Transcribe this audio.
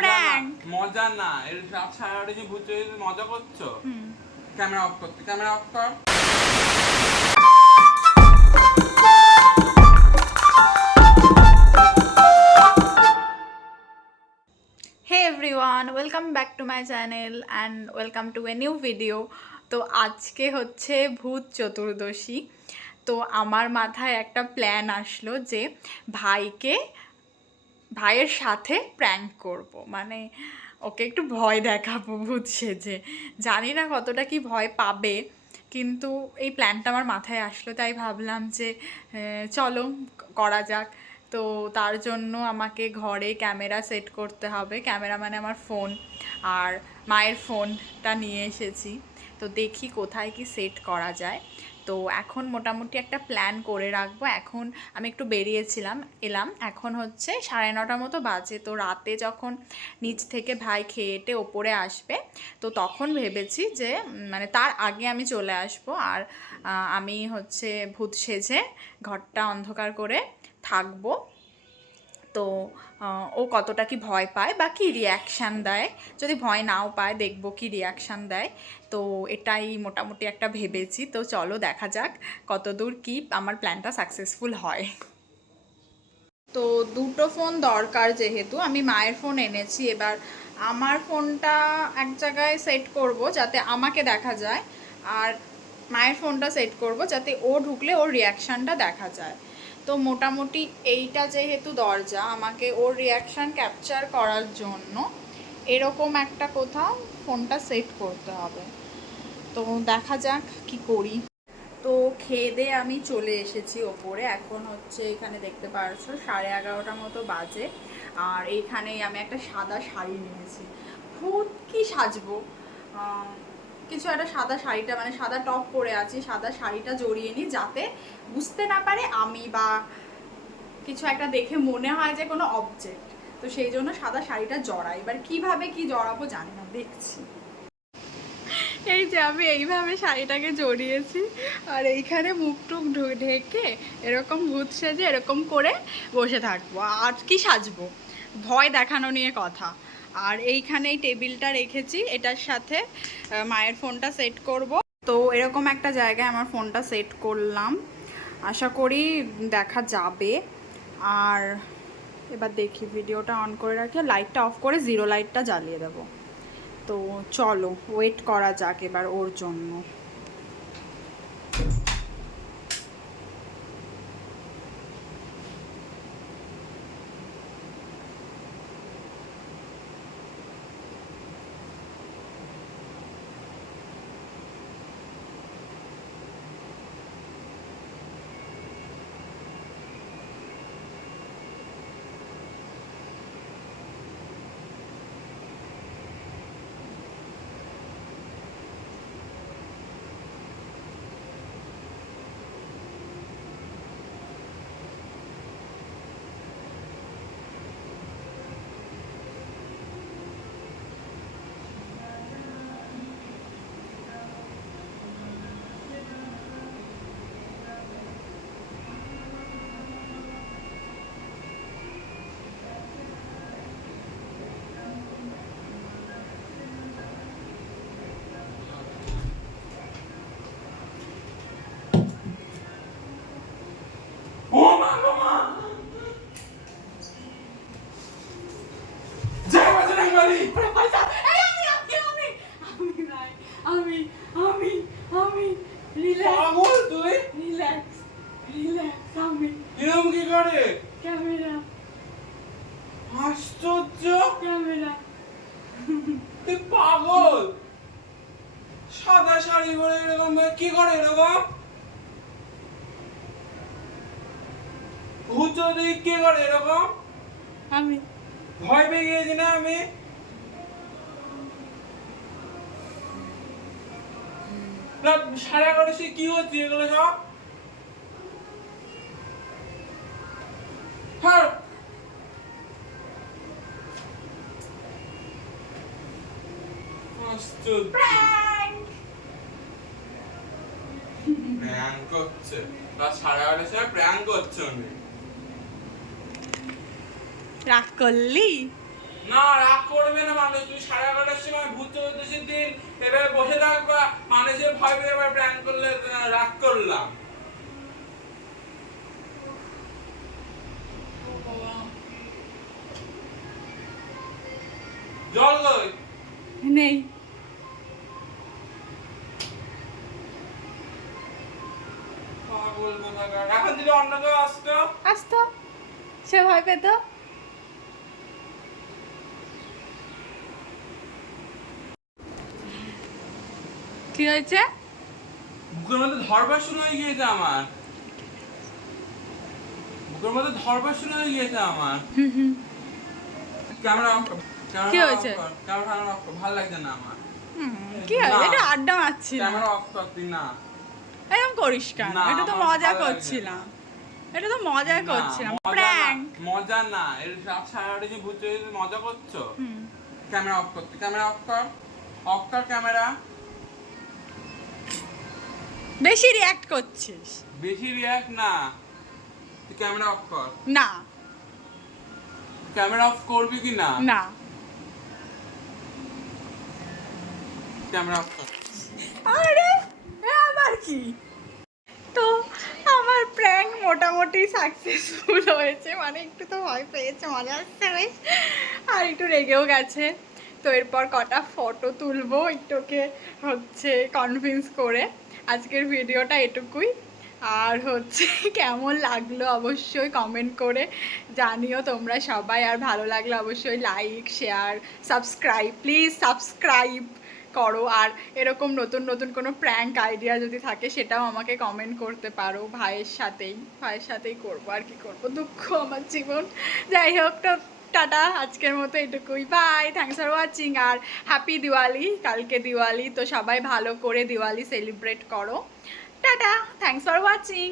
Prank মজা না, এর রাত 8:30 যে ভূত চলে মজা করছো। ক্যামেরা অফ করতে, ক্যামেরা অফ কর। Hey everyone, welcome back to my channel and welcome to a new video. তো আজকে হচ্ছে ভূত চতুর্দশী। তো আমার মাথায় একটা প্ল্যান আসলো যে ভাইয়ের সাথে প্র্যাঙ্ক করব, মানে ওকে একটু ভয় দেখাবো ভূত সেজে। জানি না কতটা কি ভয় পাবে, কিন্তু এই প্ল্যানটা আমার মাথায় আসলো, তাই ভাবলাম যে চলো করা যাক। তো তার জন্য আমাকে ঘরে ক্যামেরা সেট করতে হবে। ক্যামেরা মানে আমার ফোন, আর মায়ের ফোনটা নিয়ে এসেছি। তো দেখি কোথায় কি সেট করা যায়। তো এখন মোটামুটি একটা প্ল্যান করে রাখবো। এখন আমি একটু এলাম, এখন হচ্ছে 9:30 মতো বাজে। তো রাতে যখন নিচ থেকে ভাই খেয়েটে ওপরে আসবে, তো তখন ভেবেছি যে মানে তার আগে আমি চলে আসবো, আর আমি হচ্ছে ভূত সেজে ঘরটা অন্ধকার করে থাকবো। তো ও কতটা কি ভয় পায় বা কী রিয়াকশান দেয়, যদি ভয় নাও পায় দেখবো কি রিয়াকশান দেয়। তো এটাই মোটামুটি একটা ভেবেছি। তো চলো দেখা যাক কতদূর কি আমার প্ল্যানটা সাকসেসফুল হয়। তো দুটো ফোন দরকার, যেহেতু আমি মায়ের ফোন এনেছি। এবার আমার ফোনটা এক জায়গায় সেট করব যাতে আমাকে দেখা যায়, আর মায়ের ফোনটা সেট করব যাতে ও ঢুকলে ওর রিয়াকশানটা দেখা যায়। তো মোটামুটি এইটা যেহেতু দরজা, আমাকে ওর রিয়াকশান ক্যাপচার করার জন্য এরকম একটা কোথাও ফোনটা সেট করতে হবে। তো দেখা যাক কি করি। তো খেয়ে দিয়ে আমি চলে এসেছি ওপরে। এখন হচ্ছে এখানে দেখতে পারছো 11:30 মতো বাজে, আর এইখানেই আমি একটা সাদা শাড়ি নিয়েছি। ভূত কি সাজবো, কিছু একটা সাদা শাড়িটা মানে সাদা টপ পরে আছি, সাদা শাড়িটা জড়িয়ে নিই যাতে বুঝতে না পারে আমি বা কিছু একটা দেখে মনে হয় যে কোনো অবজেক্ট। তো সেই জন্য সাদা শাড়িটা জড়াই। এবার কিভাবে কি জড়াবো জানি না, দেখছি। এই যে আমি এইভাবে শাড়িটাকে জড়িয়েছি, আর এইখানে মুখ টুক ঢেকে এরকম ভূত সেজে এরকম করে বসে থাকবো। আর কি সাজবো, ভয় দেখানো নিয়ে কথা। আর এইখানে এই টেবিলটা রেখেছি, এটার সাথে মায়ের ফোনটা সেট করব। তো এরকম একটা জায়গায় আমার ফোনটা সেট করলাম, আশা করি দেখা যাবে। আর এবার দেখি, ভিডিওটা অন করে রাখি, লাইটটা অফ করে জিরো লাইটটা জ্বালিয়ে দেবো। তো চলো ওয়েট করা যাক এবার ওর জন্য। পাগল, সাদা শাড়ি পরে এরকম কি করে? এরকম ভূত কে করে এরকম? আমি ভয় পেয়ে গিয়েছি না আমি। রাত 11:30 কি হচ্ছে এগুলো সব? হ্যাঁ প্র্যাঙ্ক করছে, রাত 11:30 প্র্যাঙ্ক করছে। উনি রাগ করলি? না রাগ করবে না মানুষ, তুমি 11:30টার সময় ভূত চতুর্দশীর দিন এভাবে বসে থাকবা, মানুষের ভয় পেয়ে এবার প্ল্যান করলে রাগ করলাম। জল কই? নেই। পাগল কোথাকার। এখন যদি অন্য কেউ আসতো? আসতো, সে ভয় পেত। কি হয়েছে? বুকের মধ্যে ধরবার শুরু হয়ে গিয়েছে আমার, বুকের মধ্যে ধরবার শুরু হয়ে গিয়েছে আমার। ক্যামেরা অফ কর, কি হয়েছে? ক্যামেরা অফ কর, ভালো লাগছে না আমার। কি হয়েছে? না। এটা আড্ডা মারছি না। ক্যামেরা অফ কর তুই, না এরকম করিস কেন? না, এটা তো আমার মজা ভালো লাগছে করছিলাম, এটা তো মজা না, করছিলাম, মজা না, প্র্যাঙ্ক। মজা না, এর রাত 11:30 যে ভূত চতুর্দশী মজা করছো। ক্যামেরা অফ করতে, ক্যামেরা অফ কর, অফ কর ক্যামেরা। বেশি রিয়াক্ট করছিস। বেশি রিয়াক্ট না, তুই ক্যামেরা অফ কর। না ক্যামেরা অফ করবি কি না? না। ক্যামেরা অফ কর। আরে আবার কি? তো আমার প্র্যাঙ্ক মোটামুটি সাকসেসফুল হয়েছে, মানে একটু তো ভয় পেয়েছে, মজা আসছে বেশ, আর একটু রেগেও গেছে। তো এরপর কটা ফটো তুলবো একটুকে হচ্ছে কনভিন্স করে। আজকের ভিডিওটা এটুকুই। আর হচ্ছে কেমন লাগলো অবশ্যই কমেন্ট করে জানিও তোমরা সবাই, আর ভালো লাগলে অবশ্যই like share subscribe, please subscribe করো। আর এরকম নতুন নতুন কোনো প্র্যাঙ্ক আইডিয়া যদি থাকে সেটাও আমাকে কমেন্ট করতে পারো। ভাইয়ের সাথেই করবো, আর কি করবো, দুঃখ আমার জীবন। যাই হোক, তো টাটা, আজকের মতো এটুকুই, বাই, থ্যাংকস ফর ওয়াচিং। আর হ্যাপি দিওয়ালি, কালকে দিওয়ালি, তো সবাই ভালো করে দিওয়ালি সেলিব্রেট করো। Tata, thanks for watching.